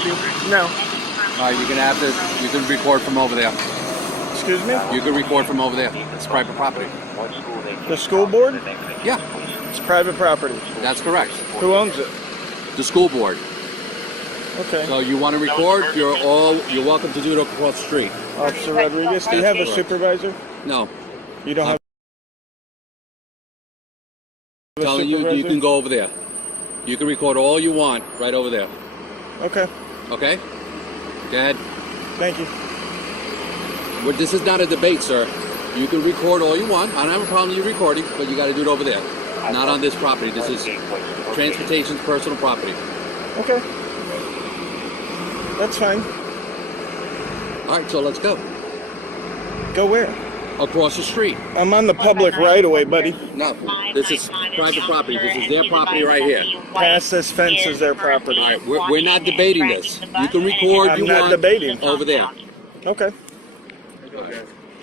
stop you? No. All right, you can record from over there. Excuse me? You can record from over there. It's private property. The school board? Yeah, It's private property. that's correct. Who owns it? The school board. Okay. So you want to record? You're welcome to do it across the street. Officer Rodriguez, do you have a supervisor? No, You don't have a telling you supervisor? you can go over there. You can record all you want right over there. Okay. Okay? Go ahead. Thank you. Well, this is not a debate, sir. You can record all you want. I don't have a problem with you recording, but you got to do it over there. Not on this property. This is transportation's personal property. Okay. That's fine. All right, so let's go. Go where? Across the street. I'm on the public right-of-way, buddy. No, this is private property. This is their property right here. Past this fence is their property. All right, we're not debating this. You can record I'm you not want debating. over there. Okay.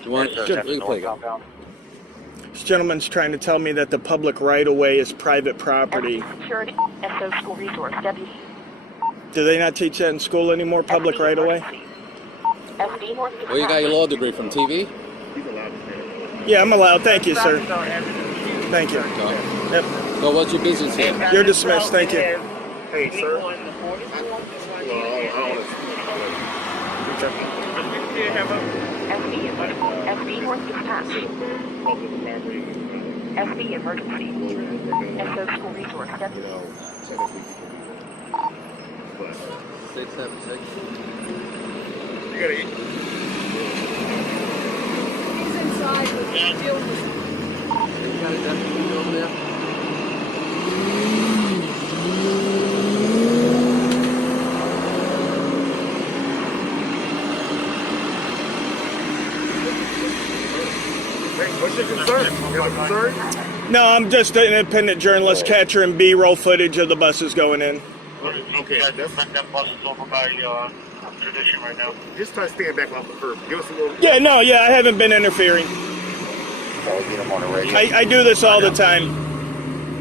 You want? Good. We can play it. This gentleman's trying to tell me that the public right-of-way is private property. Security, SO School Resource, Deputy. Do they not teach that in school anymore, public right-of-way? SD North. Well, you got your law degree from TV. Yeah, I'm allowed. Thank you, sir. Thank you. So, Yep. so what's your business here? You're dismissed. Thank you. Hey, sir. SD North dispatch. SD emergency. SO School Resource, Deputy. 676. You gotta eat. He's inside with the children. You got a deputy over there? Hey, what's your concern? You have a concern? No, I'm just an independent journalist capturing B-roll footage of the buses going in. Okay, that's that bus is over by tradition right now. Just try to stand back off the curb. Give us a little. Yeah, no, yeah, I haven't been interfering. I do this all the time.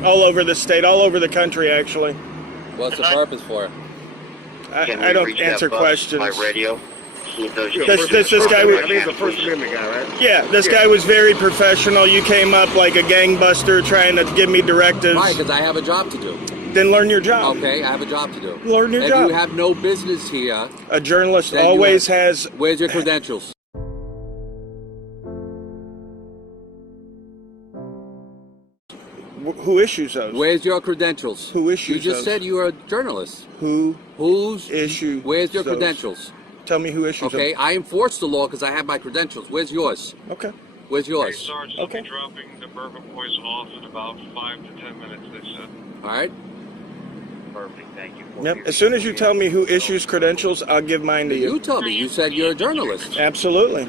All over the state, all over the country, actually. What's the purpose for it? I don't answer questions. By radio. This guy I was, think it's a First Amendment guy, right? yeah, this guy was very professional. You came up like a gangbuster trying to give me directives. Why? Because I have a job to do. Then learn your job. Okay, I have a job to do. Learn your if job. you have no business here, A journalist then you always have- has. Where's your credentials? Who issues those? Where's your credentials? Who issues You just those? said you were a journalist. Who's issue? Where's your those? credentials? Tell me who issues Okay, I enforce the law because I have my credentials. Where's yours? them. Okay. Where's yours? Sarge, Okay. I'll be dropping the Bourbon Boys off in about 5 to 10 minutes, they said. All right. Perfect, thank you. Yep. As soon as you tell me who issues credentials, I'll give mine to You you. tell me. You said you're a journalist. Absolutely.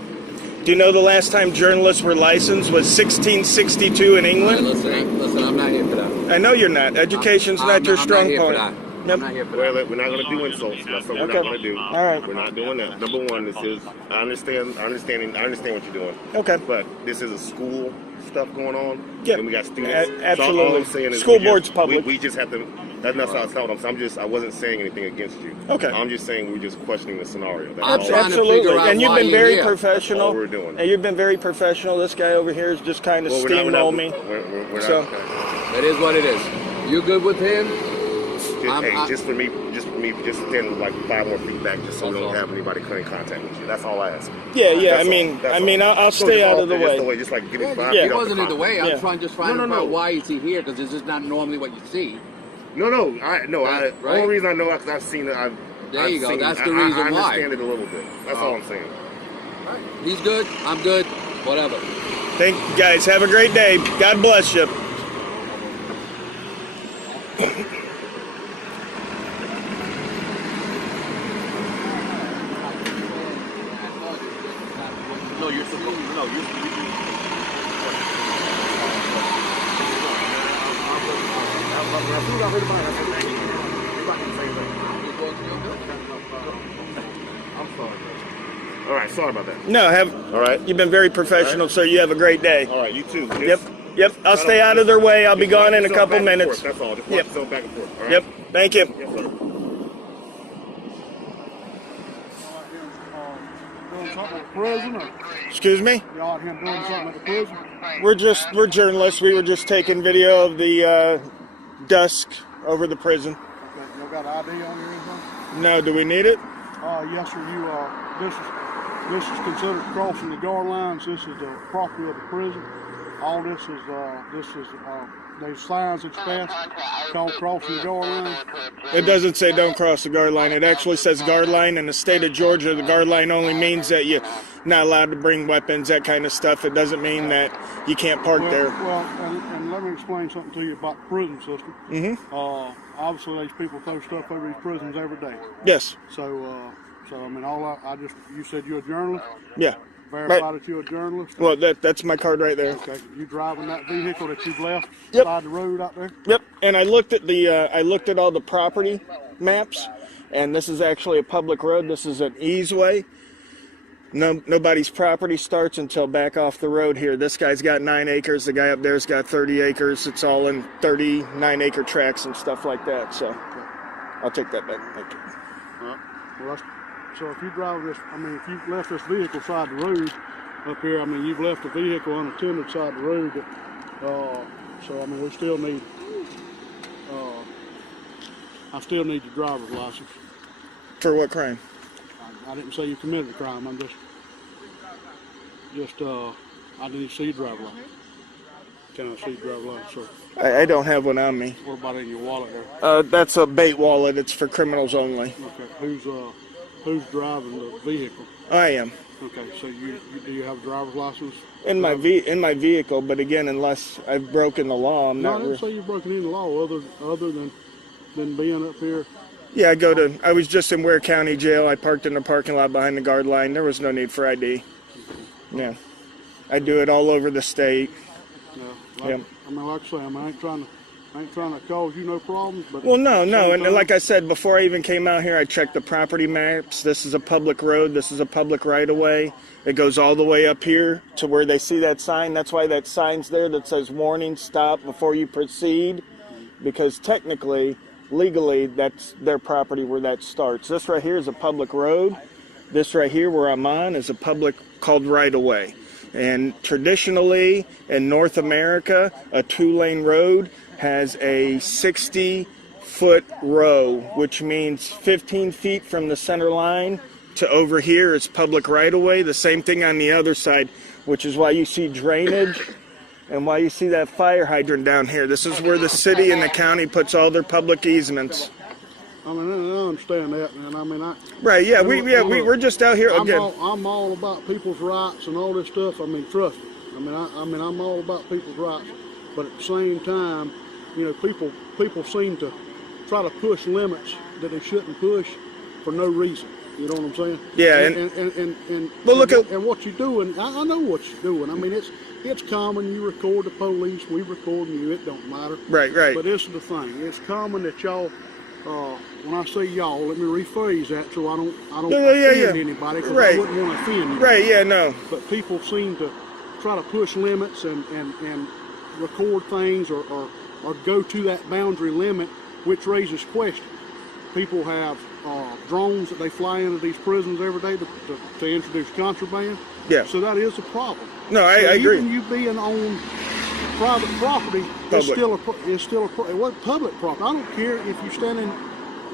Do you know the last time journalists were licensed was 1662 in All right, England? listen, I'm not here for that. I know you're not. Education's not your strong I'm not here point. for that. Yep. I'm not here for Well, that. we're not going to do insults. That's what we're Okay. not going to do. All right. We're not doing that. Number one, this is. I understand what you're doing. Okay. But this is a school stuff going on. Yeah. And we got students. Absolutely. So all I'm saying is School we board's just, public. We just have to. That's not how I told them. I wasn't saying anything against you. Okay. I'm just saying we're just questioning the scenario. That's I'm all. trying to Absolutely. figure out And you've why been you're very here. professional. That's all we're doing. And you've been very professional. This guy over here is just kind of Well, we're not- steamroll me. We're So- not. It is what it is. You good with him? Just for me, just stand like 5 more feet back, just so we don't have anybody come in contact with you. That's all I ask. Yeah, yeah. That's I all. mean, I'll So stay just out all- of the just way. Just like get it 5 Yeah. feet He off wasn't in the way. Yeah. I'm trying to find No. out why is he here because this is not normally what you see. The Right. only reason I know because I've seen it. There you go. That's the I reason understand why. it a little bit. That's all I'm saying. He's good. I'm good. Whatever. Thank you guys. Have a great day. God bless you. No, you're supposed. No, you. As soon as I heard about it, I said, "Thank you." Everybody can say that. I'm sorry. All right, sorry about that. No, All right. you've been very professional, sir. You have a great day. All right, you too. Yep. I'll stay out of their way. I'll be Just gone watch in a yourself couple back and minutes. forth, that's all. Just Yep. watch yourself back and forth. All right? Yep. Thank you. Yes, sir. something at the prison, or Excuse me? y'all out here doing something at the prison? We're journalists. We were just taking video of the dusk over the prison. Okay, y'all got ID on you or anything? No, do we need it? Yes, sir. This is considered crossing the guard lines. This is the property of the prison. All this is there's signs expressed called crossing the guard line. It doesn't say don't cross the guard line. It actually says guard line. In the state of Georgia, the guard line only means that you're not allowed to bring weapons, that kind of stuff. It doesn't mean that you can't park there. Well, and let me explain something to you about the prison system. Mm-hmm. Obviously, these people throw stuff over these prisons every day. Yes. So I mean, you said you're a journalist? Yeah. Verify Right. that you're a journalist? Well, that's my card right there. Okay. You driving that vehicle that you've left Yep. beside the road out there? Yep. And I looked at all the property maps, and this is actually a public road. This is an easeway. Nobody's property starts until back off the road here. This guy's got 9 acres. The guy up there's got 30 acres. It's all in 39-acre tracts and stuff like that. So I'll take that back. Thank you. All right. Well, so if you drive this, I mean, if you've left this vehicle side the road up here, I mean, you've left the vehicle unattended side the road. So I mean, we still need. I still need your driver's license. For what crime? I didn't say you committed a crime. I need to see your driver's license. Can I see your driver's license, sir? I don't have one on me. What about in your wallet there? That's a bait wallet. It's for criminals only. Okay. Who's driving the vehicle? I am. Okay. So do you have a driver's license? In my vehicle, but again, unless I've broken the law, I'm No, not. I didn't say you're breaking any law other than being up here. Yeah, I was just in Ware County Jail. I parked in the parking lot behind the guard line. There was no need for ID. Yeah. I do it all over the state. Yeah. I mean, like I say, I ain't trying to cause you no problems, but Well, no, and like I said, before I even came out here, I checked the property maps. This is a public road. This is a public right-of-way. It goes all the way up here to where they see that sign. That's why that sign's there that says warning, stop before you proceed, because technically, legally, that's their property where that starts. This right here is a public road. This right here where I'm on is a public called right-of-way. And traditionally, in North America, a 2-lane road has a 60-foot row, which means 15 feet from the center line to over here is public right-of-way. The same thing on the other side, which is why you see drainage and why you see that fire hydrant down here. This is where the city and the county puts all their public easements. I mean, I understand that, man. I mean, Right, yeah, we're just out here again. I'm all about people's rights and all this stuff. I mean, trust me. I mean, I'm all about people's rights, but at the same time, you know, people seem to try to push limits that they shouldn't push for no reason. You know what I'm saying? Yeah, and what you're doing, I know what you're doing. I mean, it's common. You record the police, we record you. It don't matter. Right. But this is the thing. It's common that y'all. When I say y'all, let me rephrase that so I don't offend anybody, because I wouldn't want to offend you. Right, yeah, no. But people seem to try to push limits and record things or go to that boundary limit, which raises questions. People have drones that they fly into these prisons every day to introduce contraband. Yeah. So that is a problem. No, I agree. Even you being on private property is still public property. I don't care if you standing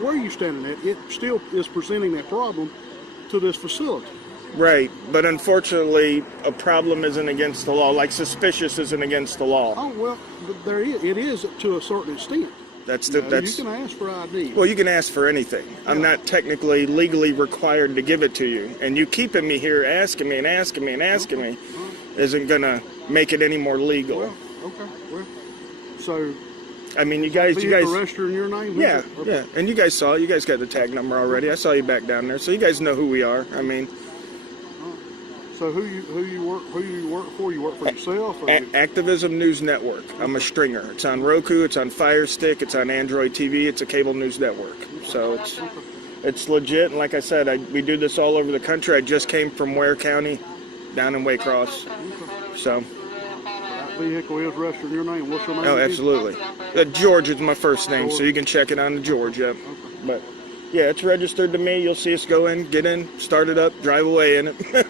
where you standing at. It still is presenting a problem to this facility. Right, but unfortunately, a problem isn't against the law. Like suspicious isn't against the law. Oh well, it is to a certain extent. You can ask for ID. Well, you can ask for anything. Yeah. I'm not technically legally required to give it to you, and you keeping me here asking me isn't gonna make it any more legal. Well, okay. Well, so. I mean, you guys. Register in your name? Yeah, okay. Yeah. And you guys saw. You guys got the tag number already. I saw you back down there, so you guys know who we are. I mean. So who you work for? You work for yourself? Or Activism News Network. I'm a stringer. It's on Roku. It's on Fire Stick. It's on Android TV. It's a cable news network. So it's legit. And like I said, we do this all over the country. I just came from Ware County, down in Waycross. So. That vehicle is registered in your name. What's your name? Oh, absolutely. George is my first name, so you can check it on the George. Yep. But yeah, it's registered to me. You'll see us go in, get in, start it up, drive away in it.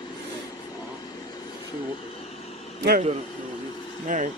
Right. Lieutenant. All right.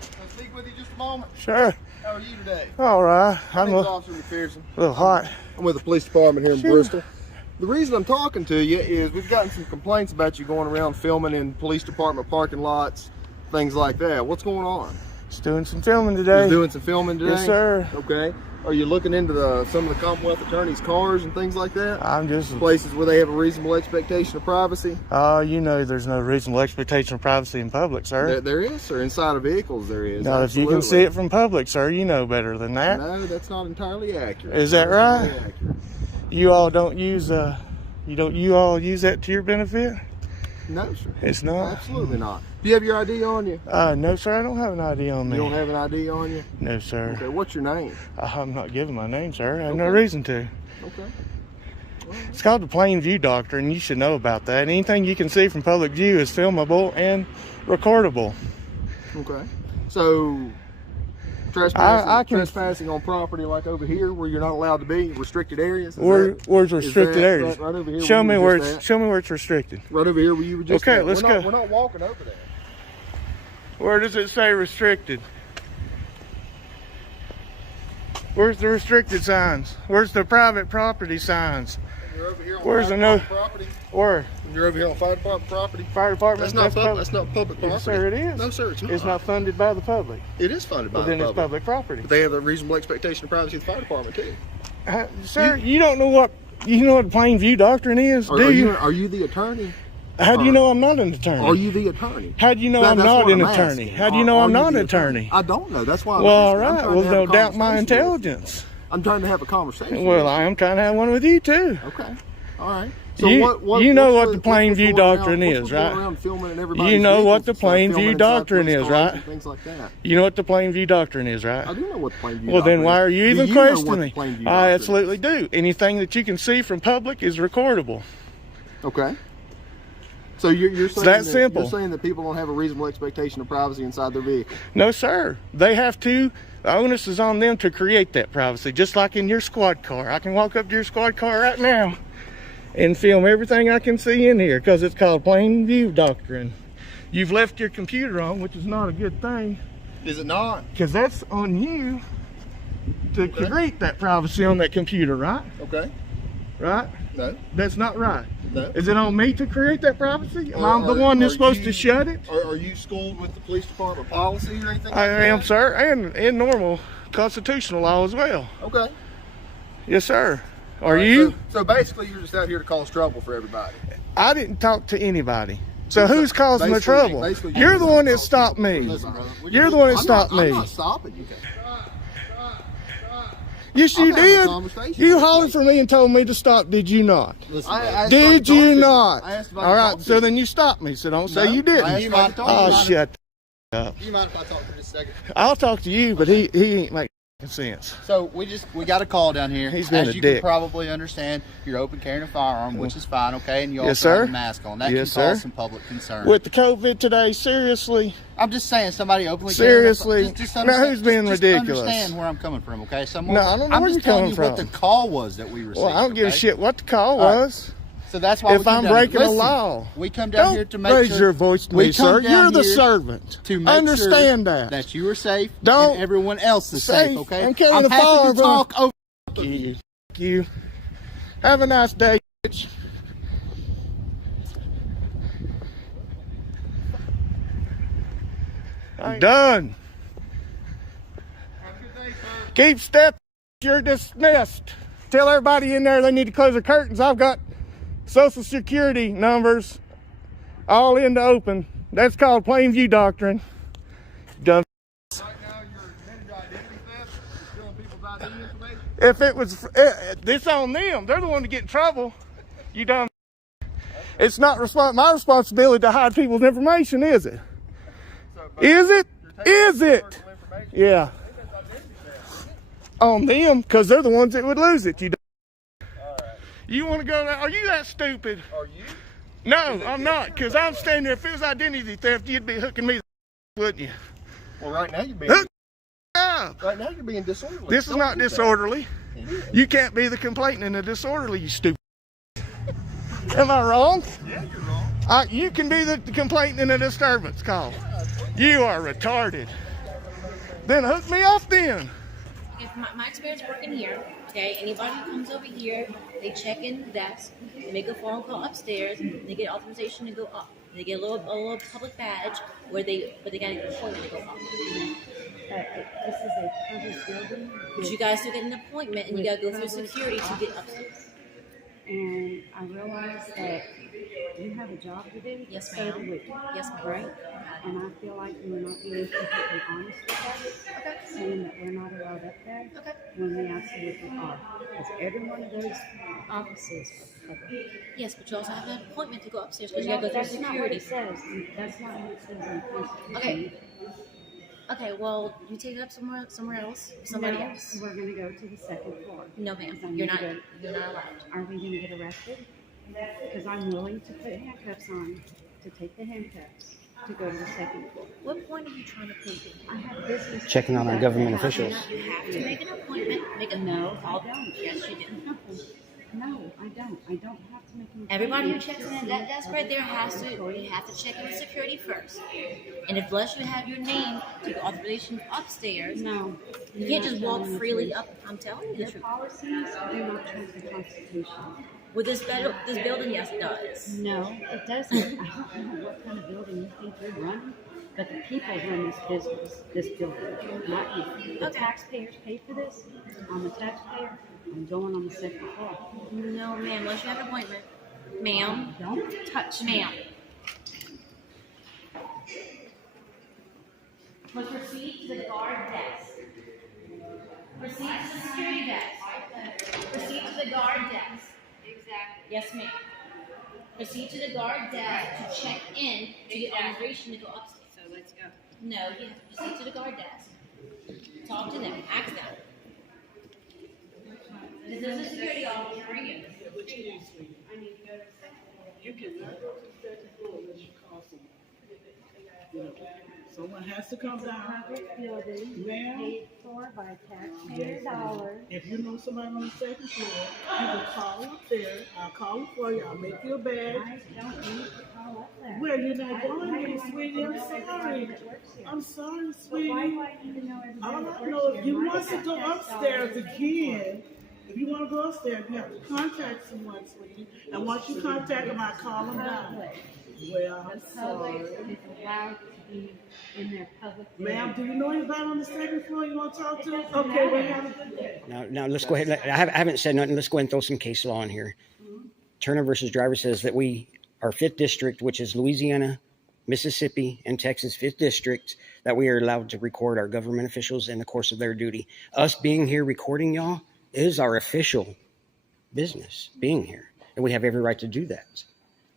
Can I speak with you just a moment? Sure. How are you today? All right. My I'm name's a Officer McPherson. little hot. I'm with the police department here in Sure. Bristol. The reason I'm talking to you is we've gotten some complaints about you going around filming in police department parking lots, things like that. What's going on? Just doing some filming today. You're doing some filming today? Yes, sir. Okay. Are you looking into some of the Commonwealth attorneys' cars and things like that? I'm just, Places where they have a reasonable expectation of privacy? you know, there's no reasonable expectation of privacy in public, sir. There is, sir. Inside of vehicles there is. Now, if you can see it from public, sir, you know better than that. No, that's not entirely accurate. Is that Not right? entirely accurate. You all don't use you all use that to your benefit? No, sir. It's not. Absolutely not. Do you have your ID on you? No, sir. I don't have an ID on me. You don't have an ID on you? No, sir. Okay, what's your name? I'm not giving my name, sir. I have no Okay. reason to. Okay. It's called the plain view doctrine. You should know about that. Anything you can see from public view is filmable and recordable. Okay. So, trespassing, I can- trespassing on property like over here where you're not allowed to be, restricted areas? Where's restricted areas? Right over here Show where me you were where just it's at? show me where it's restricted. Right over here where you were just Okay, at. let's go. We're not walking over there. Where does it say restricted? Where's the restricted signs? Where's the private property signs? You're over here on Where's fire the no- department property. Where? You're over here on fire department property. Fire department? That's not public. That's not public property. Yes, sir, it is. No, sir, it's not. It's not funded by the public. It is funded by Well, then the it's public property. But they have a reasonable expectation of privacy of the fire department too. Sir, you don't know what the plain view doctrine is, do you? Are you the attorney? How do you know I'm not an attorney? Are you the attorney? How do you know I'm That's not what an I'm attorney? asking. How do you know I'm Are not the an attorney? I don't know. That's why I'm Well, all asking. I'm right. trying Well, to have a don't doubt my conversation with you. intelligence. I'm trying to have a conversation. Well, with I am trying to have one with you too. you. Okay. All right. So You- what you know what's what the plain what's view going around- doctrine what's is, going right? around filming in everybody's You know what vehicles the and stuff, plain filming view inside doctrine police is, cars right? and things like that. You know what the plain view doctrine is, right? I do know what the plain view Well, then doctrine why is. are you Do even know what questioning the me? plain view I doctrine is? absolutely do. Anything that you can see from public is recordable. Okay. So you're saying that simple. You're saying that people don't have a reasonable expectation of privacy inside their vehicle. No, sir. They have to. The onus is on them to create that privacy, just like in your squad car. I can walk up to your squad car right now and film everything I can see in here because it's called plain view doctrine. You've left your computer on, which is not a good thing Is it not? because that's on you to create that privacy on that computer, right? Okay. Right? No. That's not right. No. Is it on me to create that privacy? Am I Are- the one that's are supposed you- to shut it? Are you schooled with the police department policy or anything? I like am, that? sir, and in normal constitutional law as well. Okay. Yes, sir. Are All right, you? So basically, you're just out here to cause trouble for everybody. I didn't talk to anybody. So who's causing the Basically- trouble? basically You're the one that stopped me. Listen, brother. You're the one that I'm stopped not, me. I'm not stopping you. Yes, I'm you having a did. conversation You with hollered you. for me and told me to stop. Did you not? Listen, I asked Did if I could talk you to not? I asked if I All could right. talk to So you. then you stopped me. So don't say No, you I didn't. asked if I could talk to Oh, you. shut the up. Do you mind if I talk for just a second? I'll talk to you, but he ain't making sense. So we got a call down here. He's been As a you dick. can probably understand, you're open carrying a firearm, which is fine, okay? And you Yes, also have sir. a mask on. That Yes, can cause sir. some public concern. With the COVID today, seriously? I'm just saying, somebody openly Seriously? Just Now, understand, who's being just ridiculous? understand where I'm coming from, okay? No, I don't know I'm where just you're telling coming you what from. the call was that we received. Well, I don't give a okay? shit what the call All right. was. So that's why if I'm breaking a law. We come down here to Don't make raise sure your voice to we me, come sir. down You're the here servant. to make Understand sure that. that you are safe Don't and everyone else is safe, okay? I'm carrying a happy firearm. to talk over. Fuck you. Have a nice day, bitch. I'm done. Keep step. You're dismissed. Tell everybody in there they need to close the curtains. I've got Social Security numbers all in the open. That's called Plainview Doctrine. Dumb. Right now, you're admitting identity theft, stealing people's ID information. If it was this on them, they're the one to get in trouble. You dumb. It's not my responsibility to hide people's information, is it? Is it? Is it? Yeah. On them, because they're the ones that would lose it. You dumb. You want to go there? Are you that stupid? Are you? No, I'm not, because I'm standing there. If it was identity theft, you'd be hooking me, wouldn't you? Well, right now you're being. Hook up. Right now you're being disorderly. This is Don't not do that. disorderly. You can't be the complainant in a disorderly, you stupid. Am I wrong? Yeah, you're wrong. You can be the complainant in a disturbance call. You are retarded. Then hook me up then. If my experience working here, okay, anybody who comes over here, they check in the desk, they make a phone call upstairs, they get authorization to go up. They get a little public badge but they got an appointment to go up. This is a public building. But you guys still get an appointment and you gotta go through security to get upstairs. And I realize that you have a job to do. Yes, So do ma'am. we. Yes, ma'am. Right? And I feel like you're not being completely honest with us, saying that we're not allowed up there, Okay. when we absolutely are. Because every one of those offices are public. Yes, but you also have an appointment to go upstairs because you gotta go through That's not what security. it says. That's not what it says in the Constitution. Okay. Okay, well, you take it up somewhere else, with somebody No, else. we're going to go to the second floor. No, ma'am. Because I You're need not. to go- You're not allowed. Are we going to get arrested? Because I'm willing to put handcuffs on, to take the handcuffs, to go to the second floor. What point are you trying to prove it? I have business. Checking on our government officials. You have to make an appointment. Make a No, I don't. Yes, you do. No, I don't. I don't have to make an appointment. Everybody who checks in at that desk right there has to. You have to check in with security first. And if unless you have your name to get authorization upstairs, No. you can't just walk freely up. I'm telling you the Your truth. policies do not change the Constitution. With this building, yes, it does. No, it doesn't. I don't know what kind of building you think you're running, but the people run this business, this building, not you. The Okay. taxpayers pay for this. I'm a taxpayer. I'm going on the second floor. No, ma'am. Unless you have an appointment, ma'am. Don't touch me. Ma'am. But proceed to the guard desk. Proceed to the security desk. Proceed to the guard desk. Exactly. Yes, ma'am. Proceed to the guard desk to check in to get authorization to go upstairs. So let's go. No, you have to proceed to the guard desk. Talk to them. Ask them. This is a security officer. Bring it. I need to go to the second floor. You cannot go to the second floor unless you call someone. Someone has to come down. Public building Ma'am? paid for by taxpayer dollars. If you know somebody on the second floor, you can call up there. I'll call them for you. I'll make you a badge. I don't need to call up there. Well, you're not going I there, don't sweetie. I'm know sorry. everybody that works here. I'm sorry, But sweetie. why do I need to know everybody All that I works know, here? if you My want to go tax upstairs dollars paid for it. again, if you want to go upstairs, you have to contact someone, sweetie. And once you contact them, I call them down. Public. Well, I'm The public sorry. is allowed to be in their public. Ma'am, do you know anybody on the second floor you want to talk to? doesn't Okay, matter. well, have a good day. Now let's go ahead. I haven't said nothing. Let's go ahead and throw some case law in here. Turner versus Driver says that our 5th district, which is Louisiana, Mississippi, and Texas 5th district, that we are allowed to record our government officials in the course of their duty. Us being here recording y'all is our official business, being here. And we have every right to do that.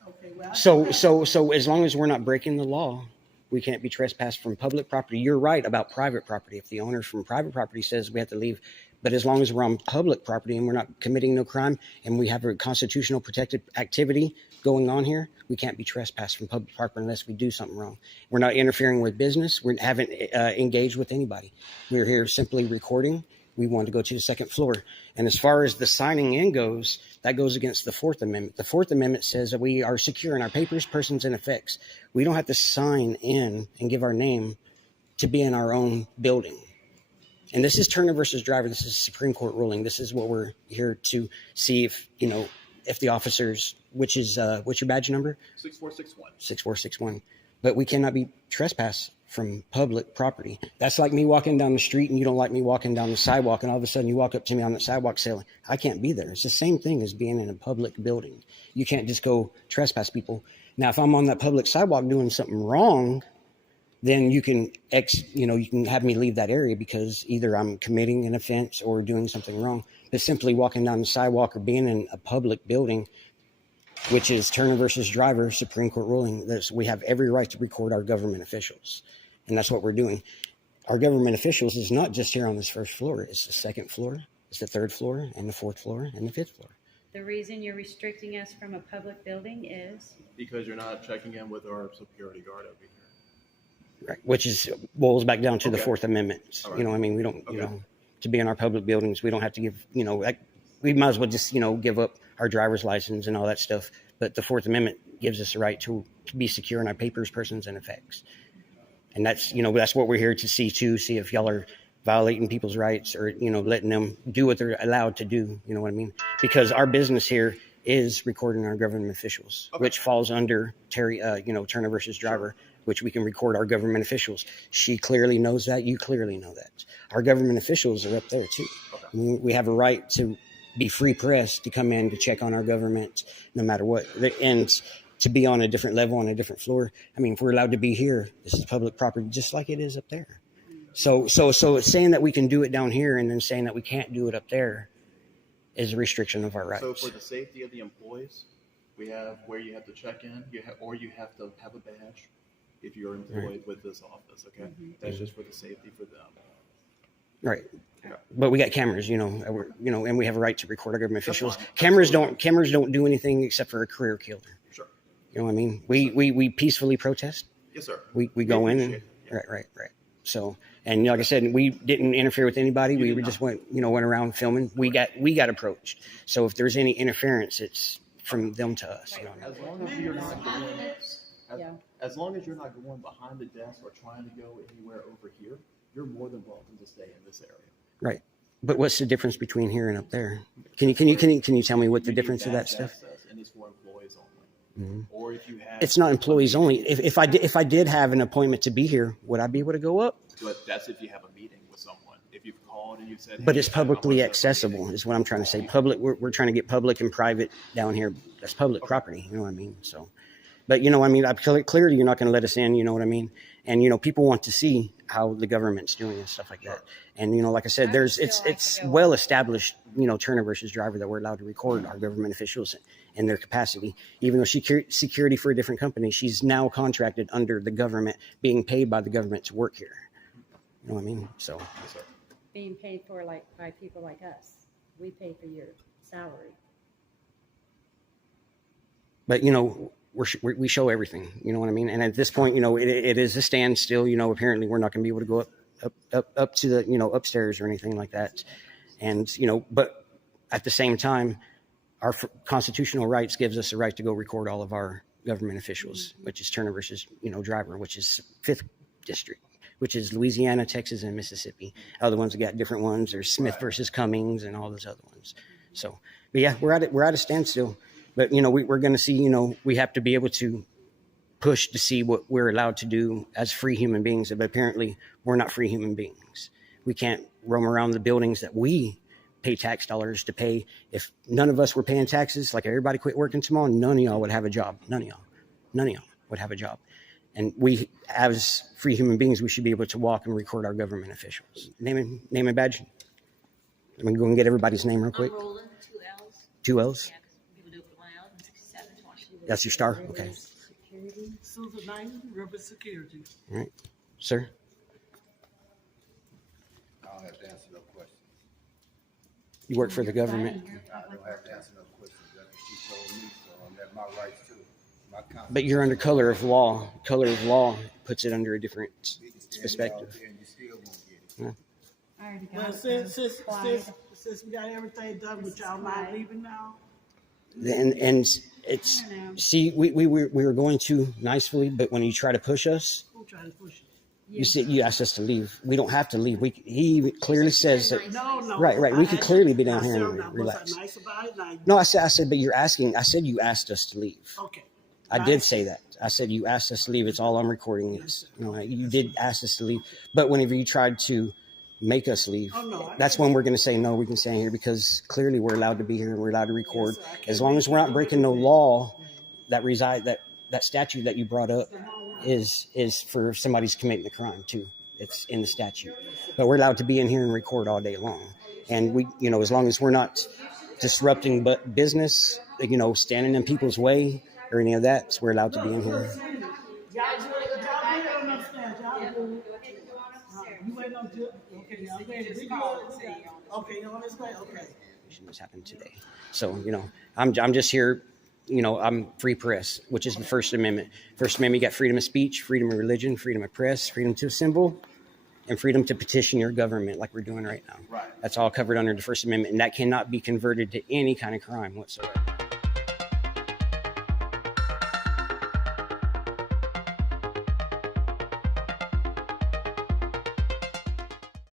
Okay, well, So as long as we're not breaking the law, we can't be trespassed from public property. You're right about private property. If the owner from private property says we have to leave, but as long as we're on public property and we're not committing no crime and we have a constitutional protected activity going on here, we can't be trespassed from public property unless we do something wrong. We're not interfering with business. We haven't engaged with anybody. We're here simply recording. we wanted to go to the second floor. And as far as the signing in goes, that goes against the Fourth Amendment. The Fourth Amendment says that we are secure in our papers, persons, and effects. We don't have to sign in and give our name to be in our own building. And this is Turner versus Driver. This is Supreme Court ruling. This is what we're here to see if, if the officers, which is, what's your badge number? 6461. 6461. But we cannot be trespassed from public property. That's like me walking down the street and you don't like me walking down the sidewalk, and all of a sudden you walk up to me on the sidewalk saying, I can't be there. It's the same thing as being in a public building. You can't just go trespass people. Now, if I'm on that public sidewalk doing something wrong, then you can you can have me leave that area because either I'm committing an offense or doing something wrong. But simply walking down the sidewalk or being in a public building, which is Turner versus Driver, Supreme Court ruling, that we have every right to record our government officials. And that's what we're doing. Our government officials is not just here on this first floor. It's the second floor, it's the third floor, and the fourth floor, and the fifth floor. The reason you're restricting us from a public building is? Because you're not checking in with our security guard over here. Right, which boils back down to the Fourth Amendment. Right. We don't, to be in our public buildings, we don't have to give, we might as well just, give up our driver's license and all that stuff. But the Fourth Amendment gives us the right to be secure in our papers, persons, and effects. And that's, that's what we're here to see too, see if y'all are violating people's rights or, letting them do what they're allowed to do. You know what I mean? Because our business here is recording our government officials, which falls under Turner versus Driver, which we can record our government officials. She clearly knows that. You clearly know that. Our government officials are up there too. We have a right to be free press to come in to check on our government no matter what. And to be on a different level, on a different floor. I mean, if we're allowed to be here, this is public property, just like it is up there. So saying that we can do it down here and then saying that we can't do it up there is a restriction of our rights. So for the safety of the employees, we have where you have to check in, you have to have a badge if you're employed with this office, okay? That's just for the safety for them. Right. But we got cameras, and we have a right to record our government officials. Cameras don't do anything except for a career killer. Sure. You know what I mean? We peacefully protest. Yes, sir. We go in and right. So, and like I said, we didn't interfere with anybody. We just went around filming. We got approached. So if there's any interference, it's from them to us. As long as you're not going, as long as you're not going behind the desk or trying to go anywhere over here, you're more than welcome to stay in this area. Right. But what's the difference between here and up there? Can you tell me what the difference of that stuff? And it's for employees only. Mm-hmm. Or if you have, it's not employees only. If I did have an appointment to be here, would I be able to go up? But that's if you have a meeting with someone. If you've called and you said, but it's publicly accessible, is what I'm trying to say. Public. We're trying to get public and private down here. That's public property. You know what I mean? So, but clearly you're not going to let us in. You know what I mean? And people want to see how the government's doing and stuff like that. And like I said, it's well established. Turner versus Driver, that we're allowed to record our government officials in their capacity, even though she's security for a different company. She's now contracted under the government, being paid by the government to work here. You know what I mean? So Being paid for by people like us. We pay for your salary. But we show everything. You know what I mean? And at this point, it is a standstill. Apparently we're not going to be able to go up to the upstairs or anything like that. And but at the same time, our constitutional rights gives us a right to go record all of our government officials, which is Turner versus Driver, which is 5th District, which is Louisiana, Texas, and Mississippi. Other ones have got different ones. There's Smith versus Cummings and all those other ones. So, but yeah, we're at a standstill. But we're going to see. We have to be able to push to see what we're allowed to do as free human beings. But apparently, we're not free human beings. We can't roam around the buildings that we pay tax dollars to pay. If none of us were paying taxes, like everybody quit working tomorrow, none of y'all would have a job. None of y'all would have a job. And we, as free human beings, we should be able to walk and record our government officials. Name and badge. I'm going to go and get everybody's name real quick. I'm Roland, 2 L's. 2 L's? Yeah, because people do it with 1 L, and 6720. That's your star? Okay. Susan Knighton, River Security. All right. Sir? I don't have to answer no questions. You work for the government. I don't have to answer no questions. That's what she told me, so that's my rights too. But you're under color of law. Color of law puts it under a different perspective. And you still won't get it. Yeah. I already got But it. since we got everything done, with y'all not leaving now? And it's, see, we were going to nicely, but when you try to push us, Who trying to push you? you said you asked us to leave. We don't have to leave. He clearly says that. No. Right. We can clearly be down here and anyway. Relax. Nice about it. Now, No, I said, but you're asking. I said you asked us to leave. okay. I did say that. I said you asked us to leave. It's all I'm recording. Is you did ask us to leave, but whenever you tried to make us leave, that's when we're going to say no. We can stay here because clearly we're allowed to be here and we're allowed to record as long as we're not breaking no law that statute that you brought up is for somebody's committing the crime too. It's in the statute, but we're allowed to be in here and record all day long. And we, as long as we're not disrupting business, standing in people's way or any of that, so we're allowed to be in here. Y'all don't understand. You waiting on Jill? Okay, y'all ready? We good? Okay, you on this way? Okay. What's happened today? So, I'm just here. I'm free press, which is the First Amendment. First Amendment, you got freedom of speech, freedom of religion, freedom of press, freedom to assemble, and freedom to petition your government like we're doing right now. Right. That's all covered under the First Amendment, and that cannot be converted to any kind of crime whatsoever.